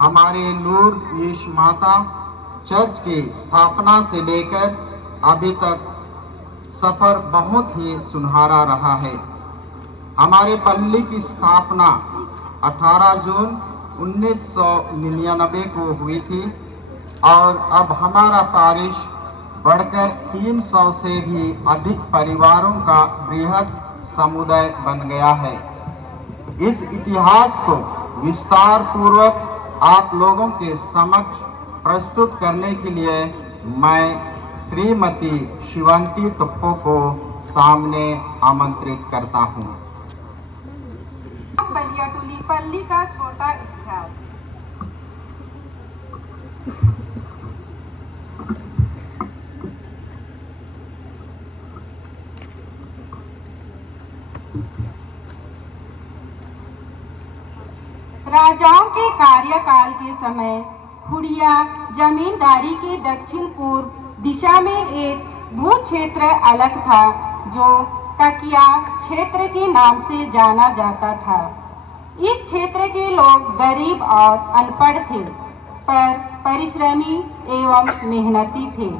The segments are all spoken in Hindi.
हमारे लूर्द यीशु माता चर्च की स्थापना से लेकर अभी तक सफर बहुत ही सुनहरा रहा है। हमारे पल्ली की स्थापना 18 जून 1999 को हुई थी और अब हमारा पारिश बढ़कर 300 से भी अधिक परिवारों का बृहद समुदाय बन गया है। इस इतिहास को विस्तार पूर्वक आप लोगों के समक्ष प्रस्तुत करने के लिए मैं श्रीमती शिवंती तुप्पो को सामने आमंत्रित करता हूँ। बलियाटोली पल्ली का छोटा इतिहास। राजाओं के कार्यकाल के समय खुड़िया जमींदारी के दक्षिण पूर्व दिशा में एक भू क्षेत्र अलग था जो ककिया क्षेत्र के नाम से जाना जाता था। इस क्षेत्र के लोग गरीब और अनपढ़ थे, पर परिश्रमी एवं मेहनती थे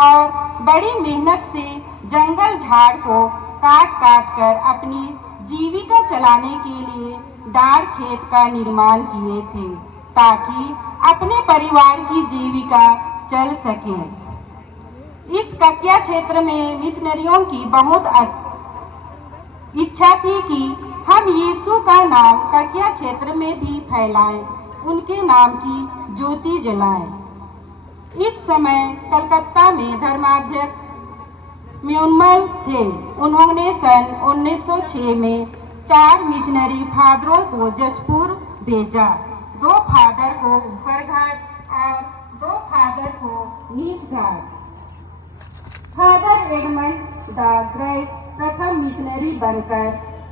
और बड़ी मेहनत से जंगल झाड़ को काट काट कर अपनी जीविका चलाने के लिए डार खेत का निर्माण किए थे ताकि अपने परिवार की जीविका चल सके। इस ककिया क्षेत्र में मिशनरियों की बहुत इच्छा थी कि हम यीशु का नाम ककिया क्षेत्र में भी फैलाएं, उनके नाम की ज्योति जलाएं। इस समय कलकत्ता में धर्माध्यक्ष म्यूनमल थे। उन्होंने सन 1906 में 4 मिशनरी फादरों को जसपुर भेजा, 2 फादर को ऊपर घाट और 2 फादर को नीच घाट। फादर एडमंड द ग्रेस प्रथम मिशनरी बनकर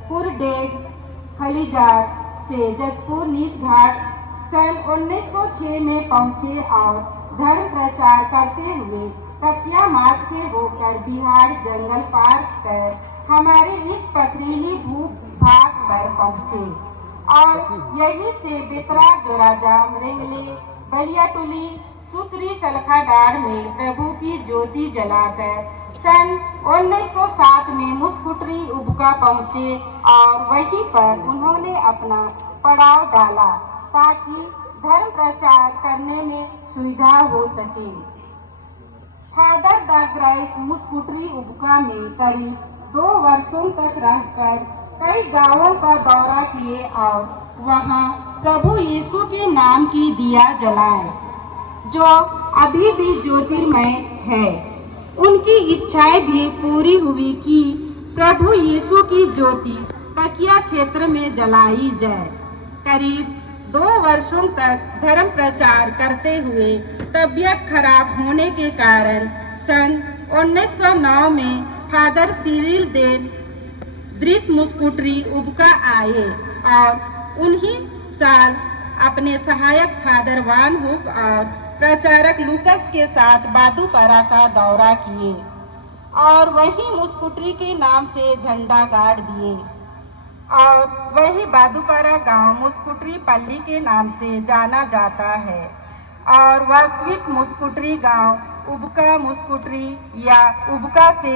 पुरडेग खलीजात से जसपुर नीच घाट सन 1906 में पहुंचे और धर्म प्रचार करते हुए ककिया मार्ग से होकर बिहार जंगल पार कर हमारे इस पथरीली भू भाग पर पहुंचे और यहीं से बेतरा जोराजाम रेंगले बलियाटोली सूत्री सलखाडार में प्रभु की ज्योति जलाकर सन 1907 में मुस्कुटरी उबका पहुंचे और वहीं पर उन्होंने अपना पड़ाव डाला ताकि धर्म प्रचार करने में सुविधा हो सके। फादर द ग्राइस मुस्कुटरी उबका में करीब 2 वर्षों तक रहकर कई गांवों का दौरा किए और वहां प्रभु यीशु के नाम की दिया जलाए जो अभी भी ज्योतिर्मय है। उनकी इच्छाएं भी पूरी हुई कि प्रभु यीशु की ज्योति ककिया क्षेत्र में जलाई जाए। करीब 2 वर्षों तक धर्म प्रचार करते हुए तबीयत खराब होने के कारण सन 1909 में फादर सिरिल देन दृश मुस्कुटरी उबका आए और उन्हीं साल अपने सहायक फादर वान हुक और प्रचारक लूकस के साथ बादूपारा का दौरा किए और वही मुस्कुटरी के नाम से झंडा गाड़ दिए और वही बादूपारा गांव मुस्कुटरी पल्ली के नाम से जाना जाता है और वास्तविक मुस्कुटरी गांव उबका मुस्कुटरी या उबका से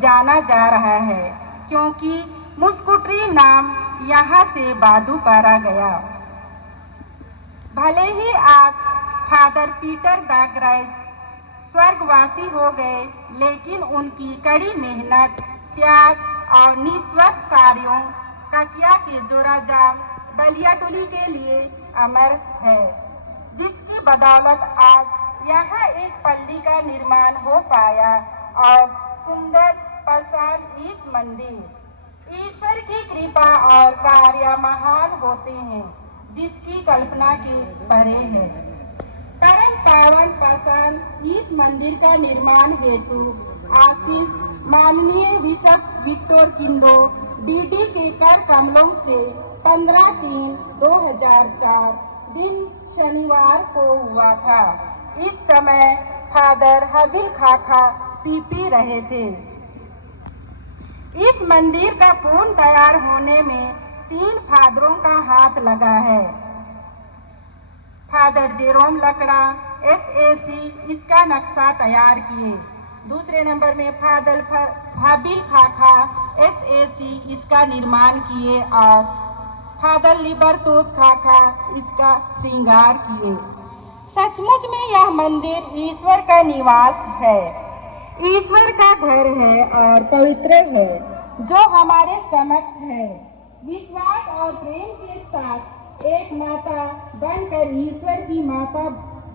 जाना जा रहा है क्योंकि मुस्कुटरी नाम यहाँ से बादूपारा गया। भले ही आज फादर पीटर द ग्राइस स्वर्गवासी हो गए, लेकिन उनकी कड़ी मेहनत, त्याग और निस्वार्थ कार्यों ककिया के जोराजाम बलियाटोली के लिए अमर है, जिसकी बदौलत आज यहाँ एक पल्ली का निर्माण हो पाया और सुंदर प्रशांत इस मंदिर ईश्वर की कृपा और कार्य महान होते हैं जिसकी कल्पना के परे है। परम पावन प्रशांत इस मंदिर का निर्माण हेतु आशीष माननीय बिशप विक्टर किंडो डीडी के कर कमलों से 15/3/2004 दिन शनिवार को हुआ था। इस समय फादर हबील खाखा पीपी रहे थे। इस मंदिर का पूर्ण तैयार होने में 3 फादरों का हाथ लगा है। फादर जेरोम लकड़ा SAC इसका नक्शा तैयार किए। दूसरे नंबर में फादर हाबिल खाखा SAC इसका निर्माण किए और फादर लिबरतोस खाखा इसका श्रृंगार किए। सचमुच में यह मंदिर ईश्वर का निवास है, ईश्वर का घर है और पवित्र है जो हमारे समक्ष है। विश्वास और प्रेम के साथ एक माता बनकर, ईश्वर की माता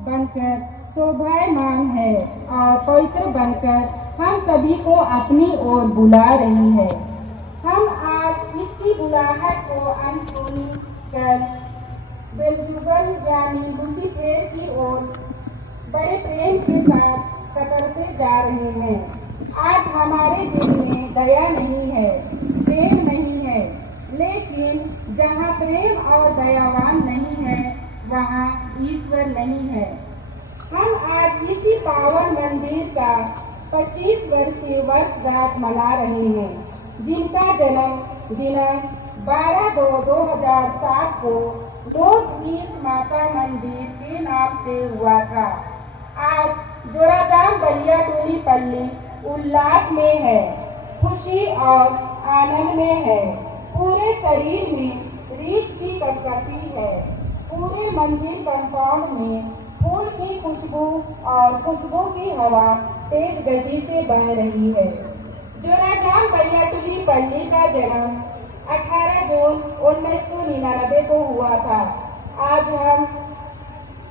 बनकर शोभायमान है और पवित्र बनकर हम सभी को अपनी ओर बुला रही है। हम आज इसकी बुलाहट को अनसुनी कर बेलजुबल यानी लूसीफेर की ओर बड़े प्रेम के साथ कतरते जा रहे हैं। आज हमारे दिल में दया नहीं है, प्रेम नहीं है, लेकिन जहाँ प्रेम और दयावान नहीं है वहाँ ईश्वर नहीं है। हम आज इसी पावन मंदिर का 25 वर्षीय वर्षगांठ मना रहे हैं, जिनका जन्म दिनांक 12/2/2007 को लोक ईस्ट माता मंदिर के नाम से हुआ था। आज जोराजाम बलियाटोली पल्ली उल्लास में है, खुशी और आनंद में है। पूरे शरीर में रीछ की कनकटी है। पूरे मंदिर कंपाउंड में फूल की खुशबू और खुशबू की हवा तेज गति से बह रही है। जोराजाम बलियाटोली पल्ली का जन्म 18 जून 1999 को हुआ था। आज हम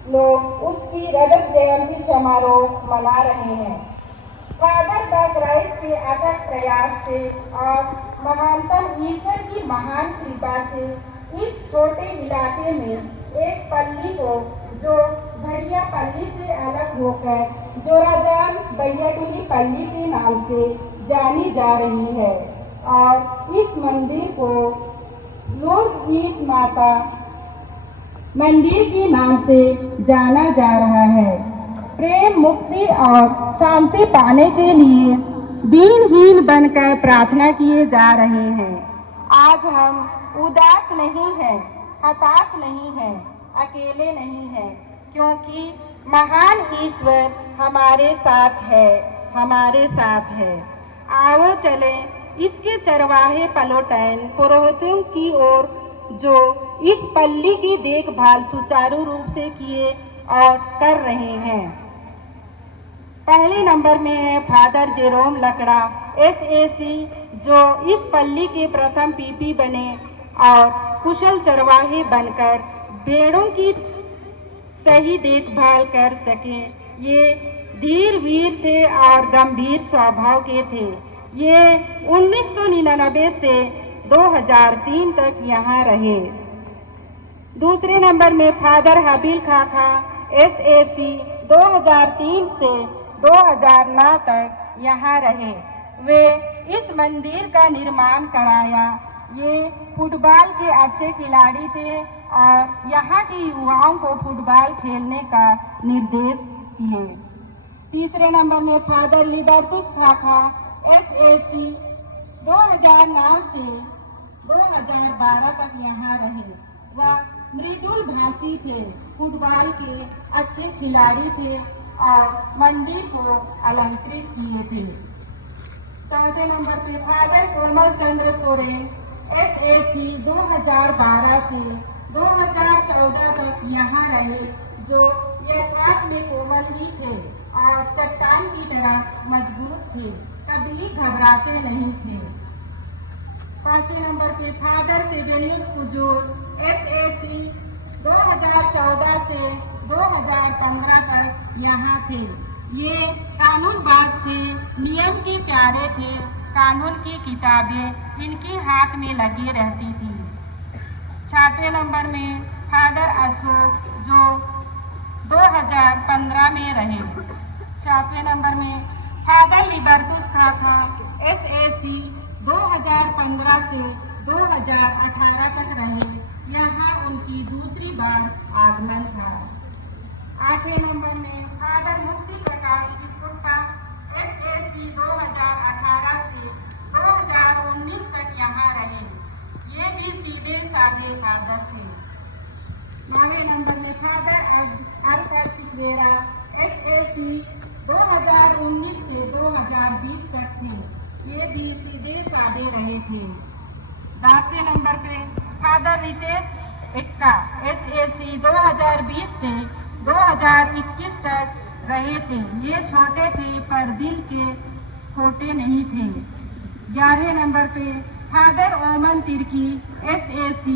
लोग उसकी रजत जयंती समारोह मना रहे हैं। फादर द क्राइस्ट के अथक प्रयास से और महानतम ईश्वर की महान कृपा से इस छोटे इलाके में एक पल्ली को जो भड़िया पल्ली से अलग होकर जोराजाम बलियाटोली पल्ली के नाम से जानी जा रही है और इस मंदिर को लोक ईस्ट माता मंदिर के नाम से जाना जा रहा है। प्रेम, मुक्ति और शांति पाने के लिए दीनहीन बनकर प्रार्थना किए जा रहे हैं। आज हम उदास नहीं हैं, हताश नहीं हैं, अकेले नहीं हैं, क्योंकि महान ईश्वर हमारे साथ है, हमारे साथ है। आओ चले इसके चरवाहे पलोटैन पुरोहितों की ओर जो इस पल्ली की देखभाल सुचारू रूप से किए और कर रहे हैं। पहले नंबर में है फादर जेरोम लकड़ा SAC जो इस पल्ली के प्रथम PP बने और कुशल चरवाहे बनकर भेड़ों की सही देखभाल कर सके। ये धीर वीर थे और गंभीर स्वभाव के थे। ये 1999 से 2003 तक यहाँ रहे। दूसरे नंबर में फादर हाबिल खाखा SAC 2003 से 2009 तक यहाँ रहे। वे इस मंदिर का निर्माण कराया। ये फुटबॉल के अच्छे खिलाड़ी थे और यहाँ के युवाओं को फुटबॉल खेलने का निर्देश किए। तीसरे नंबर में फादर लिबरतोस खाखा SAC 2009 से 2012 तक यहाँ रहे। वह मृदुल भाषी थे, फुटबॉल के अच्छे खिलाड़ी थे और मंदिर को अलंकृत किए थे। चौथे नंबर पे फादर कोमल चंद्र सोरेन SAC 2012 से 2014 तक यहाँ रहे, जो यथार्थ में कोमल ही थे और चट्टान की तरह मजबूत थे, कभी घबराते नहीं थे। पांचवें नंबर पे फादर सेवेनियस कुजूर SAC 2014 से 2015 तक यहाँ थे। ये कानूनबाज थे, नियम के प्यारे थे। कानून की किताबें इनके हाथ में लगी रहती थी। छठवें नंबर में फादर अशोक जो 2015 में रहे। सातवें नंबर में फादर लिबरतोस खाखा SAC 2015 से 2018 तक रहे। यहाँ उनकी दूसरी बार आगमन था। आठवें नंबर में फादर मुक्ति प्रकाश किस्कुट्टा SAC 2018 से 2019 तक यहाँ रहे। ये भी सीधे साधे फादर थे। 9वें नंबर में फादर ये भी सीधे साधे रहे थे। 10वें नंबर पे फादर रितेश एक्का SAC 2020 से 2021 तक रहे थे। ये छोटे थे पर दिल के खोटे नहीं थे। 11वें नंबर पे फादर ओमन तिर्की SAC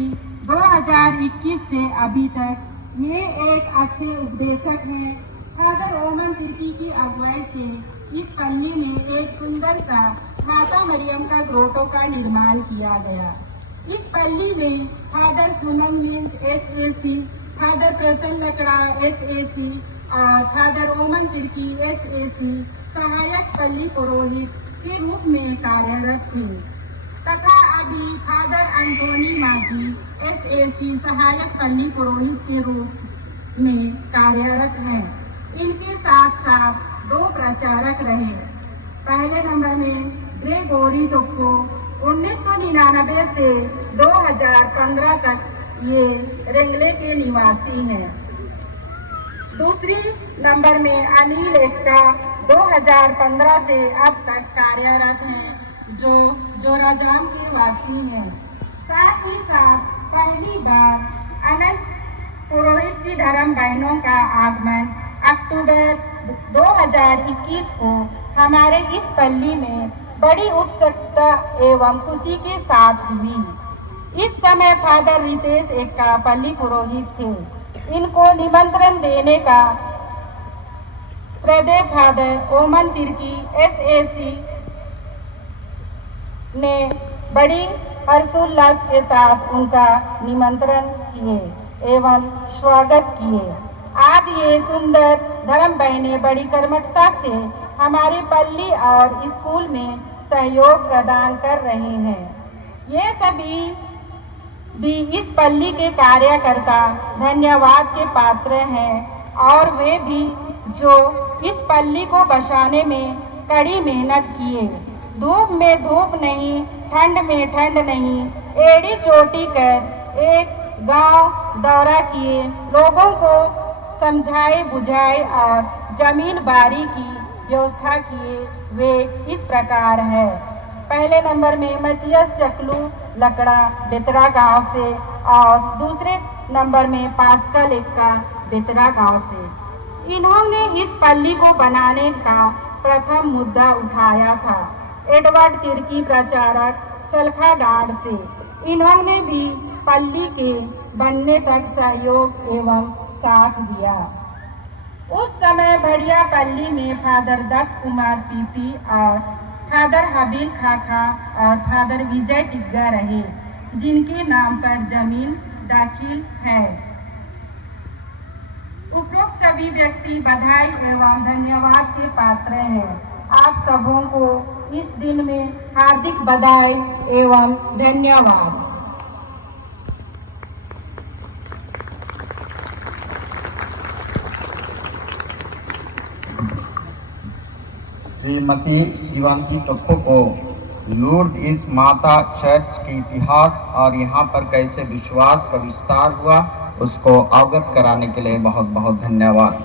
2021 से अभी तक। ये एक अच्छे उपदेशक हैं। फादर ओमन तिर्की की अगुवाई से इस पन्नी में एक सुंदर सा माता मरियम का ग्रोटो का निर्माण किया गया। इस पल्ली में फादर सुमन मिंज SAC, फादर प्रसन्न लकड़ा SAC और फादर ओमन तिर्की SAC सहायक पल्ली पुरोहित के रूप में कार्यरत थे तथा अभी फादर एंटोनी माझी SAC सहायक पल्ली पुरोहित के रूप में कार्यरत हैं। इनके साथ साथ 2 प्रचारक रहे। पहले नंबर में ग्रेगोरी टोप्पो 1999 से 2015 तक ये रेंगले के निवासी हैं। दूसरी नंबर में अनिल एक्का 2015 से अब तक कार्यरत हैं जो जोराजाम के वासी हैं। साथ ही साथ पहली बार अनंत पुरोहित की धर्म बहनों का आगमन अक्टूबर 2021 को हमारे इस पल्ली में बड़ी उत्सुकता एवं खुशी के साथ हुई। इस समय फादर रितेश एक्का पल्ली पुरोहित थे। इनको निमंत्रण देने का श्रद्धेय फादर ओमन तिर्की SAC ने बड़ी हर्षोल्लास के साथ उनका निमंत्रण किए एवं स्वागत किए। आज ये सुंदर धर्म बहनें बड़ी कर्मठता से हमारे पल्ली और स्कूल में सहयोग प्रदान कर रहे हैं। ये सभी भी इस पल्ली के कार्यकर्ता धन्यवाद के पात्र हैं और वे भी जो इस पल्ली को बसाने में कड़ी मेहनत किए। धूप में धूप नहीं, ठंड में ठंड नहीं, एड़ी चोटी कर एक गांव दौरा किए, लोगों को समझाए बुझाए और जमीन बारी की व्यवस्था किए। वे इस प्रकार है। पहले नंबर में मतियस चकलू लकड़ा बेतरा गांव से और दूसरे नंबर में पास्कल एक्का बेतरा गांव से। इन्होंने इस पल्ली को बनाने का प्रथम मुद्दा उठाया था। एडवर्ड तिर्की प्रचारक सलखा डांड से। इन्होंने भी पल्ली के बनने तक सहयोग एवं साथ दिया। उस समय बढ़िया पल्ली में फादर दत्त कुमार PP और फादर हबील खाखा और फादर विजय तिग्गा रहे, जिनके नाम पर जमीन दाखिल है। उपरोक्त सभी व्यक्ति बधाई एवं धन्यवाद के पात्र हैं। आप सबों को इस दिन में हार्दिक बधाई एवं धन्यवाद। श्रीमती शिवांगी टोप्पो को लूर्ड माता चर्च के इतिहास और यहाँ पर कैसे विश्वास का विस्तार हुआ उसको अवगत कराने के लिए बहुत बहुत धन्यवाद।